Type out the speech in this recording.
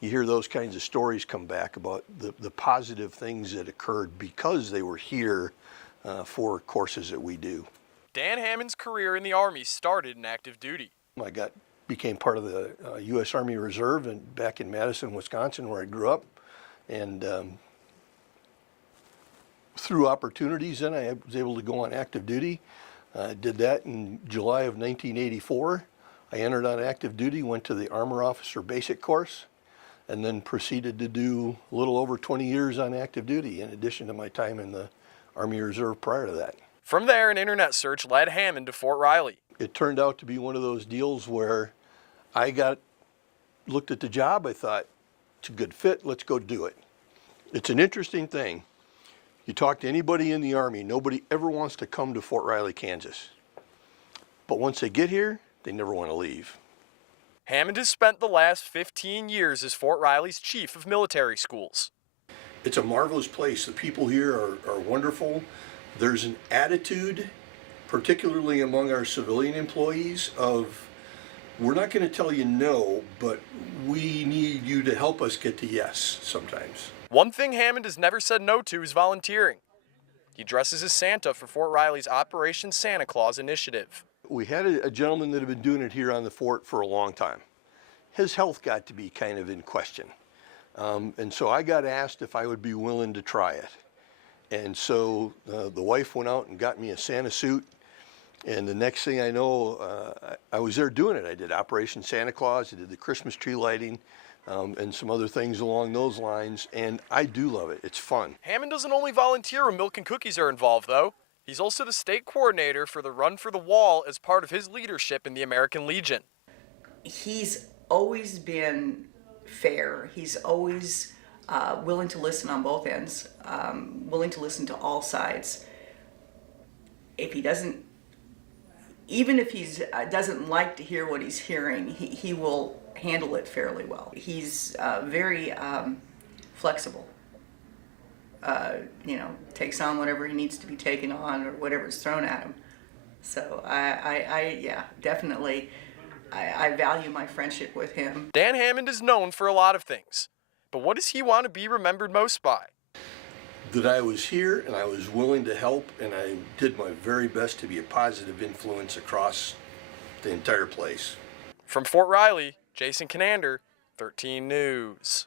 you hear those kinds of stories come back about the positive things that occurred because they were here for courses that we do. Dan Hammond's career in the Army started in active duty. Became part of the U.S. Army Reserve back in Madison, Wisconsin, where I grew up. And through opportunities, then I was able to go on active duty. I did that in July of 1984. I entered on active duty, went to the Armor Officer Basic Course, and then proceeded to do a little over 20 years on active duty, in addition to my time in the Army Reserve prior to that. From there, an internet search led Hammond to Fort Riley. It turned out to be one of those deals where I looked at the job, I thought, it's a good fit, let's go do it. It's an interesting thing. You talk to anybody in the Army, nobody ever wants to come to Fort Riley, Kansas. But once they get here, they never want to leave. Hammond has spent the last 15 years as Fort Riley's chief of military schools. It's a marvelous place. The people here are wonderful. There's an attitude, particularly among our civilian employees, of we're not going to tell you no, but we need you to help us get to yes sometimes. One thing Hammond has never said no to is volunteering. He dresses as Santa for Fort Riley's Operation Santa Claus initiative. We had a gentleman that had been doing it here on the fort for a long time. His health got to be kind of in question. And so I got asked if I would be willing to try it. And so the wife went out and got me a Santa suit. And the next thing I know, I was there doing it. I did Operation Santa Claus, I did the Christmas tree lighting, and some other things along those lines. And I do love it. It's fun. Hammond doesn't only volunteer when milk and cookies are involved, though. He's also the state coordinator for the Run for the Wall as part of his leadership in the American Legion. He's always been fair. He's always willing to listen on both ends, willing to listen to all sides. If he doesn't, even if he doesn't like to hear what he's hearing, he will handle it fairly well. He's very flexible. Takes on whatever he needs to be taken on or whatever's thrown at him. So I definitely, I value my friendship with him. Dan Hammond is known for a lot of things, but what does he want to be remembered most by? That I was here and I was willing to help, and I did my very best to be a positive influence across the entire place. From Fort Riley, Jason Conander, 13 News.